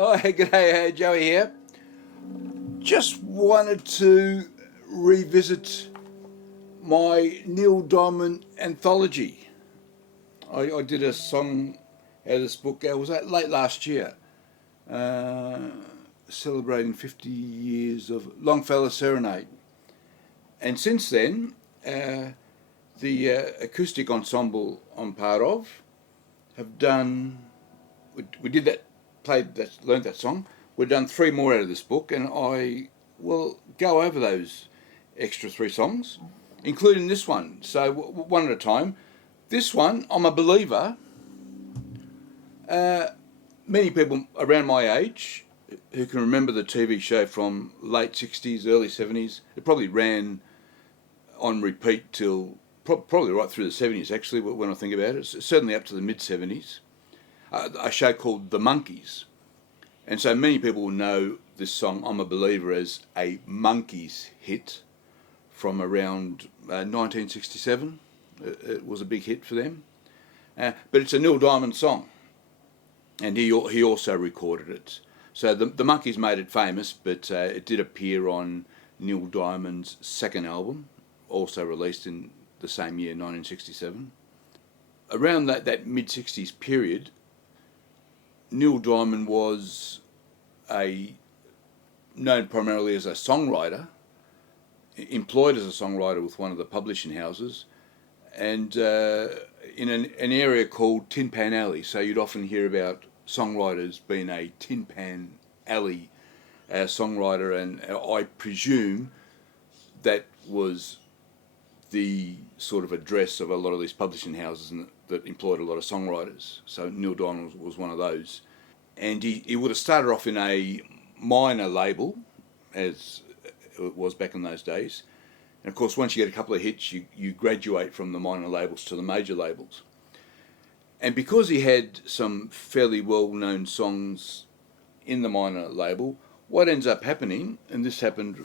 Oh, hey, g'day, Joey here. Just wanted to revisit my Neil Diamond anthology. I did a song out of this book, was that late last year, celebrating 50 years of Longfellow Serenade. And since then, the acoustic ensemble I'm part of have done, we did that, learned that song. We've done 3 more out of this book, and I will go over those extra 3 songs, including this one. So one at a time. This one, I'm a Believer. Many people around my age who can remember the TV show from late 60s, early 70s, it probably ran on repeat till probably right through the 70s, actually, when I think about it. Certainly up to the mid-70s. A show called The Monkees. And so many people will know this song, I'm a Believer, as a Monkees hit from around 1967. It was a big hit for them. But it's a Neil Diamond song. And he also recorded it. So the Monkees made it famous, but it did appear on Neil Diamond's second album, also released in the same year, 1967. Around that mid-60s period, Neil Diamond was known primarily as a songwriter, employed as a songwriter with one of the publishing houses, and in an area called Tin Pan Alley. So you'd often hear about songwriters being a Tin Pan Alley songwriter, and I presume that was the sort of address of a lot of these publishing houses that employed a lot of songwriters. So Neil Diamond was one of those. And he would have started off in a minor label, as it was back in those days. And of course, once you get a couple of hits, you graduate from the minor labels to the major labels. And because he had some fairly well-known songs in the minor label, what ends up happening, and this happened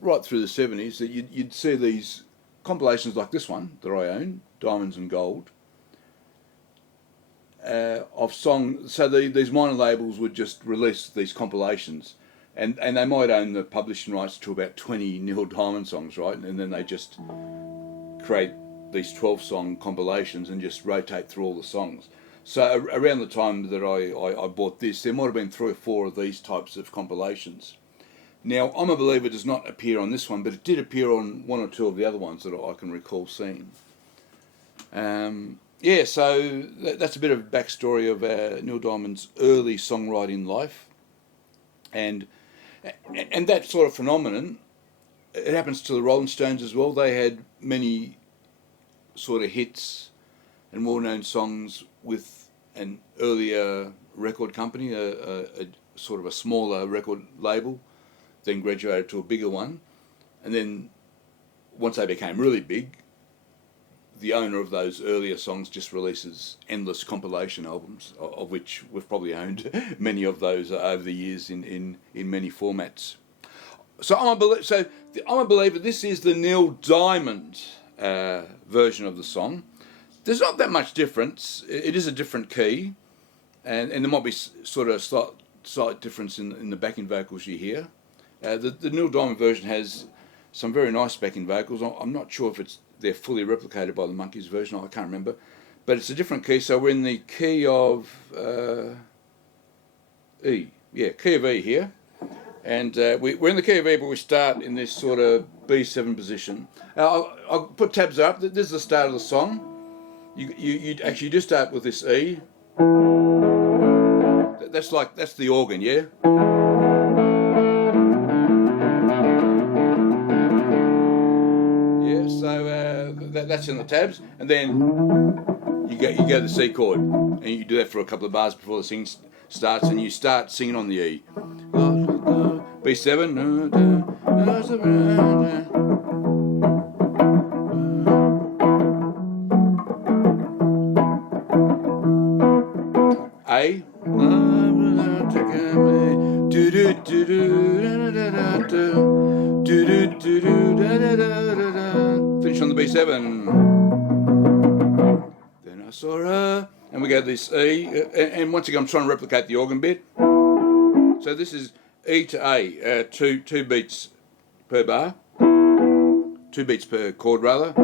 right through the 70s, that you'd see these compilations like this one that I own, Diamonds and Gold, of songs. So these minor labels would just release these compilations, and they might own the publishing rights to about 20 Neil Diamond songs, right? And then they just create these 12-song compilations and just rotate through all the songs. So around the time that I bought this, there might have been 3 or 4 of these types of compilations. Now, I'm a Believer does not appear on this one, but it did appear on 1 or 2 of the other ones that I can recall seeing. So that's a bit of backstory of Neil Diamond's early songwriting life. And that sort of phenomenon, it happens to the Rolling Stones as well. They had many sort of hits and well-known songs with an earlier record company, a sort of a smaller record label, then graduated to a bigger one. And then once they became really big, the owner of those earlier songs just releases endless compilation albums, of which we've probably owned many of those over the years in many formats. So I'm a Believer, this is the Neil Diamond version of the song. There's not that much difference. It is a different key, and there might be sort of slight difference in the backing vocals you hear. The Neil Diamond version has some very nice backing vocals. I'm not sure if they're fully replicated by the Monkees version. I can't remember, but it's a different key. So we're in the key of E. Yeah, key of E here, and we're in the key of E, but we start in this sort of B7 position. I'll put tabs up. This is the start of the song. You actually do start with this E. That's the organ, yeah. So that's in the tabs, and then you go the C chord, and you do that for a couple of bars before the sing starts, and you start singing on the E. B7. A. Finish on the B7. Then I saw her, and we go this E, and once again I'm trying to replicate the organ bit. So this is E to A, two beats per bar, 2 beats per chord rather.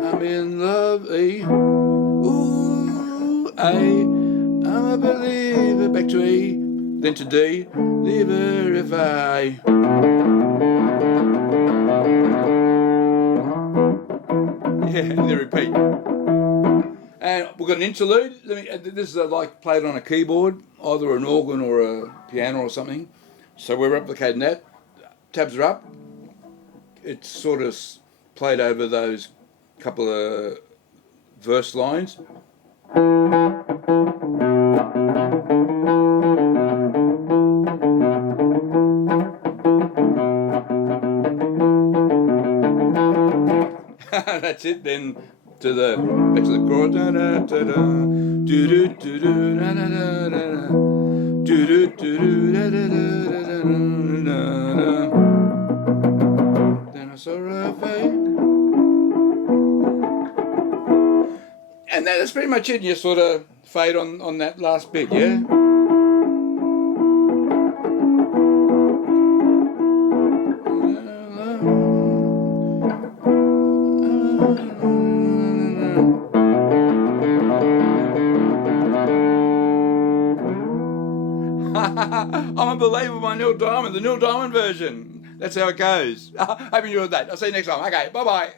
I'm in love, E, ooh, A, I'm a believer, back to E, then to D, lever if I. Yeah, and then repeat. And we've got an interlude. This is like played on a keyboard, either an organ or a piano or something. So we're replicating that. Tabs are up. It's sort of played over those couple of verse lines. That's it. Then to the back to the chord. Da da da da. Do do do do da da da da. Do do do do da da da da da. Then I saw her fade. And that's pretty much it. You sort of fade on that last bit, yeah. I'm a believer by Neil Diamond, the Neil Diamond version. That's how it goes. Hope you enjoyed that. I'll see you next time. Okay, bye-bye.